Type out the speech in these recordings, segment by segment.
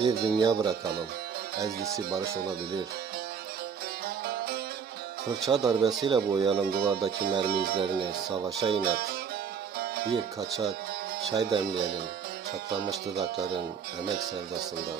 Bir dünya bırakalım. Ezgisi barış olabilir. Fırça darbesiyle boyayalım duvardaki mermi izlerini. Savaşa inat. Bir kaçak çay demleyelim. Çatlamış dudakların emek sevdasında.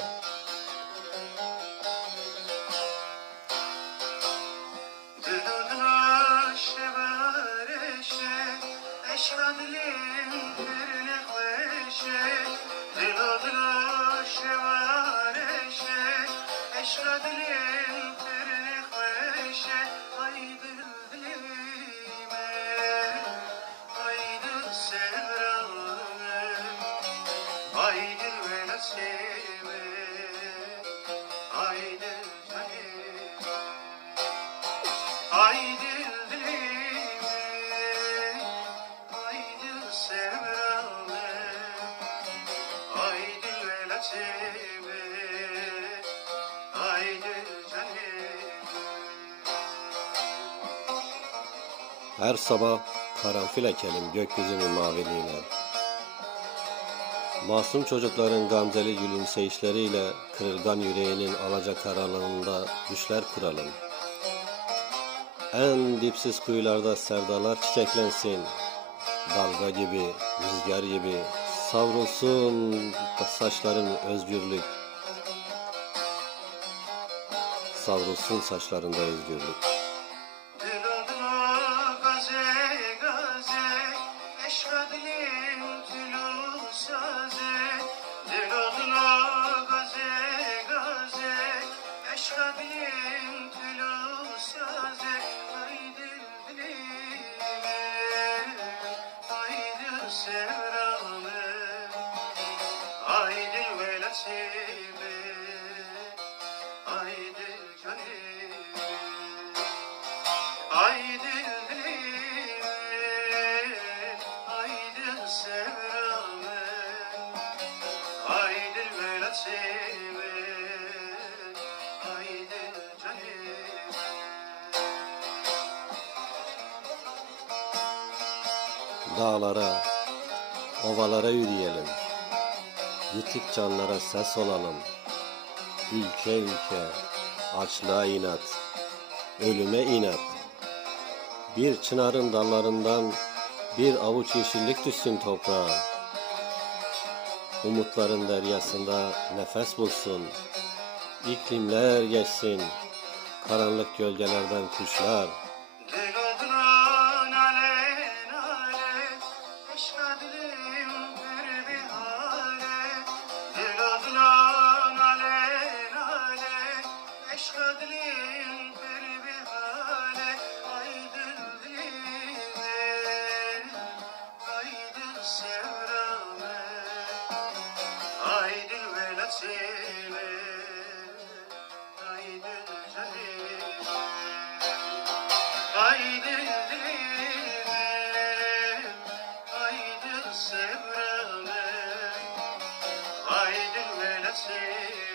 Her sabah karanfil ekelim gökyüzünün maviliğine. Masum çocukların gamzeli gülümseyişleriyle kırılgan yüreğinin alacakaranlığında düşler kuralım. En dipsiz kuyularda sevdalar çiçeklensin. Dalga gibi, rüzgar gibi savrulsun saçların özgürlük. Savrulsun saçlarında özgürlük. Sevranı, haydi velatime, haydi canime. Haydi dilime, haydi sevranı, haydi velatime, haydi. Dağlara, ovalara yürüyelim. Yitik canlara ses olalım. Ülke ülke, açlığa inat, ölüme inat. Bir çınarın dallarından bir avuç yeşillik düşsün toprağa. Umutların deryasında nefes bulsun. İklimler geçsin, karanlık gölgelerden kuşlar. Blessed